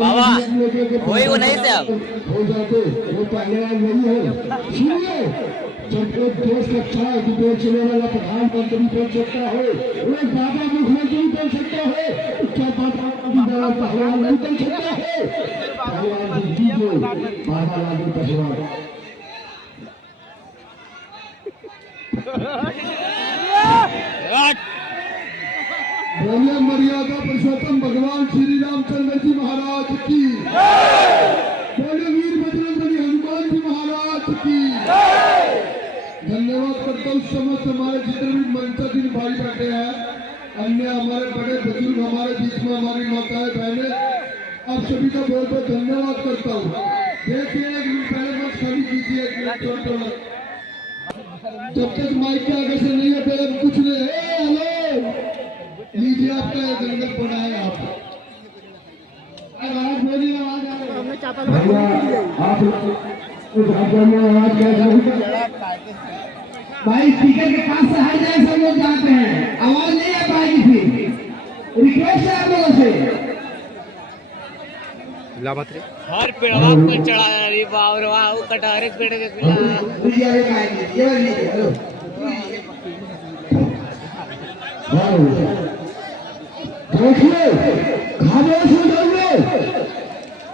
बाबा वही वो नहीं से अब जब एक देश का चाय विदेश चलने वाला प्रधानमंत्री बन सकता है, एक बाबा मुख्यमंत्री बन सकता है, क्या पहलवान नहीं बन सकता है? पहलवान जी बाबा लालू पहलवान। बोले मर्यादा पुरुषोत्तम भगवान श्री रामचंद्र जी महाराज की, बोले वीर बजरंगबली हनुमान जी महाराज की। धन्यवाद करता हूँ समस्त हमारे जितने भी मंचाधीन भाई बैठे हैं, अन्य हमारे बड़े बुजुर्ग हमारे बीच में, हमारी माताएं बहनें, आप सभी का बहुत बहुत धन्यवाद करता हूँ। देखिए एक मिनट पहले मत खाली कीजिए, जब तक माइक के आगे से नहीं हटे कुछ नहीं। हेलो लीजिए आपका जंगल पड़ा है। आप आवाज बोलिए, आवाज आ रही है। भाई स्पीकर के पास से हट जाए, सब लोग जाते हैं, आवाज नहीं आ पाएगी। फिर रिक्वेस्ट है आप लोगों से। हर पेड़वा पर चढ़ा रही बाप रे वाह, वो कटहरे के पेड़ के खिला देखिए खामोश हो जाइए।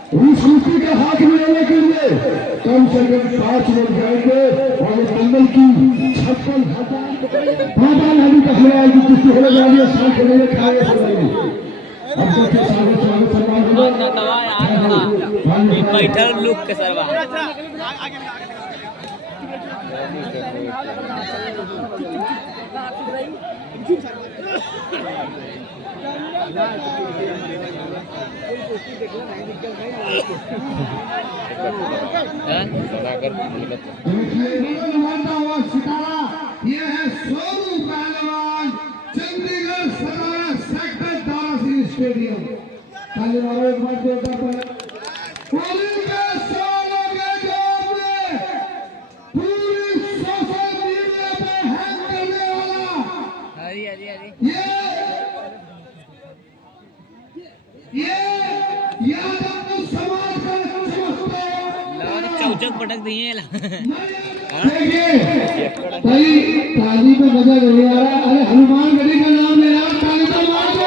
इस मिट्टी के हाथ में लेने के लिए कम से कम 5 लोग जाएंगे और जंगल की 56,000 बाबा लालू का खिलाएगी, किसी होने वाली साथ में खाए सजाएगी। बैठल लुक के सरवा सितारा ये है सोनू पहलवान, चंडीगढ़ सरारा सेक्टर 12 स्टेडियम। खाली मारो एक बार देता पर पूरी के सोनू के जॉब में पूरी सोशल मीडिया पे हैक करने वाला ये यादव समाज का चौचक पटक दिए। भाई ताली पे मजा नहीं आ रहा। अरे हनुमान गढ़ी का नाम है यार, ताली तो मार दो।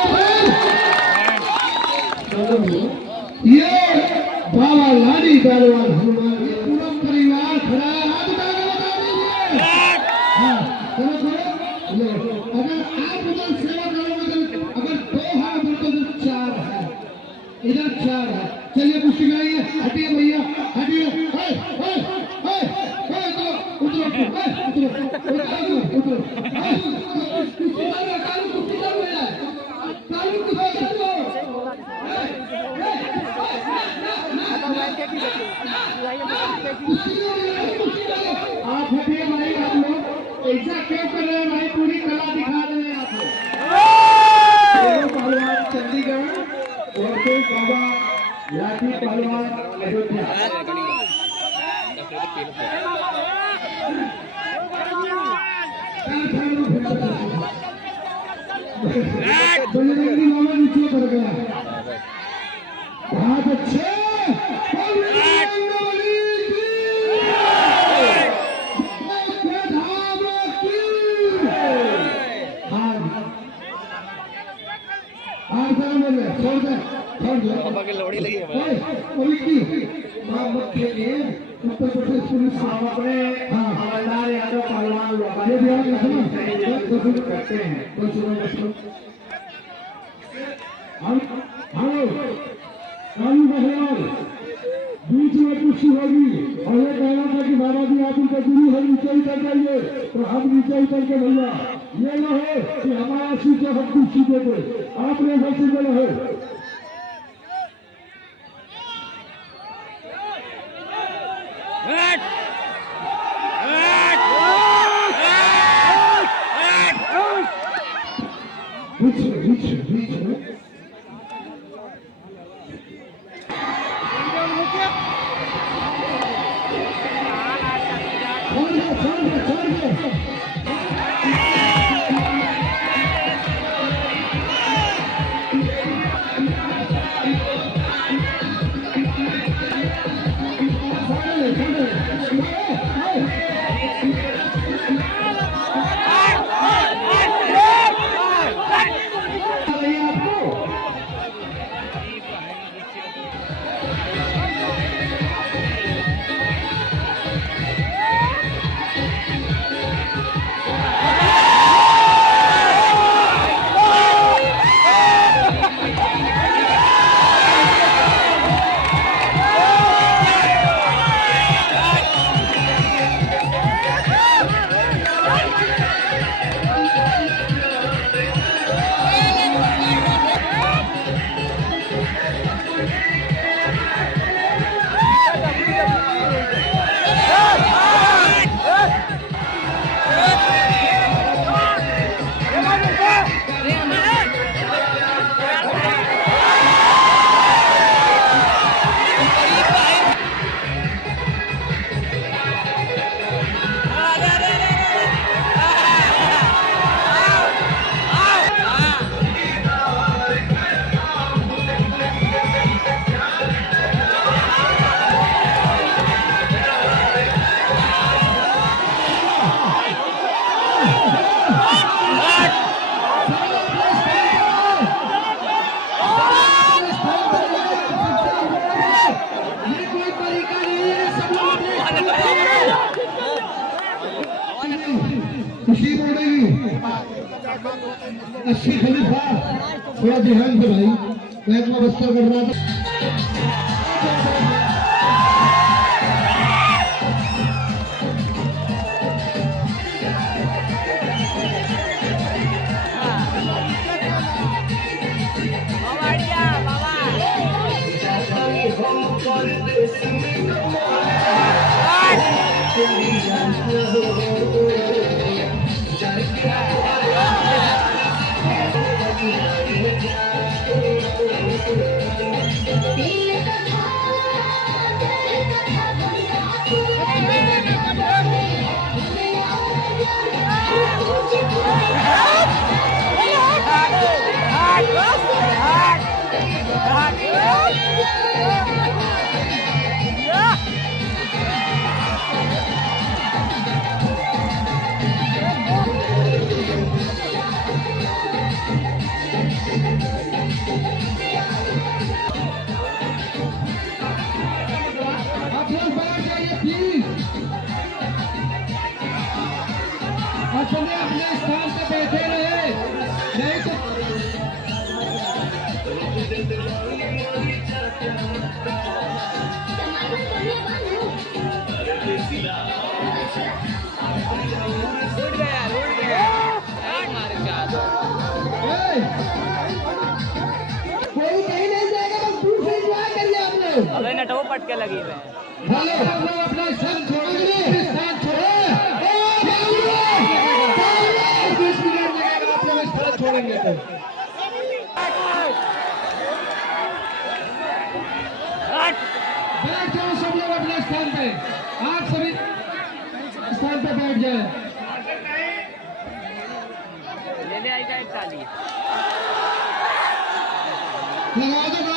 ये बाबा लाडी पहलवान हनुमान के पूरा परिवार खड़ा है, हाथ उठा के बता दीजिए। हाँ चलो अगर आप उधर सेवा करोगे तो अगर 2 हाथ उधर तो 4 है, इधर 4 है। चलिए पुष्टि कराइए, हटिए भैया हटिए। आप हटिए भाई, आप लोग ऐसा क्यों कर रहे हैं भाई? पूरी कला दिखा रहे हैं आप लोग। पहलवान चंडीगढ़ और फिर बाबा लाठी पहलवान अयोध्या। मामा नीचे पड़ गया, बहुत अच्छे। लोड़ी लगी है उत्तर प्रदेश पुलिस हवलदार यादव पहलवान करते हैं। बीच में कुछ होगी और ये कहना था कि बाबा जी आप उनका गुरु है, नीचे उतर जाइए, तो हम नीचे उतर के भैया ये न हो कि हमारा सीटे हम कुछ सीधे थे, आपने घर सीधे रहे। बीच में छोड़ दो खुशी बोलेगी अस्सी खलीफा थोड़ा ध्यान से भाई मैं इतना बस्ता कर रहा था अपने अपने स्थान पे बैठे रहे नहीं तो कोई कहीं नहीं जाएगा बस दूसरी एंजॉय कर लिया आपने अबे नटो पटके लगी है हेलो हम लोग अपना स्थान छोड़ेंगे स्थान छोड़े 20 मिनट लगेगा आप लोग स्थान छोड़ेंगे तो बैठ जाओ सब लोग अपने स्थान पे आप सभी स्थान पे बैठ जाए ले ले आई का 41 लगा दो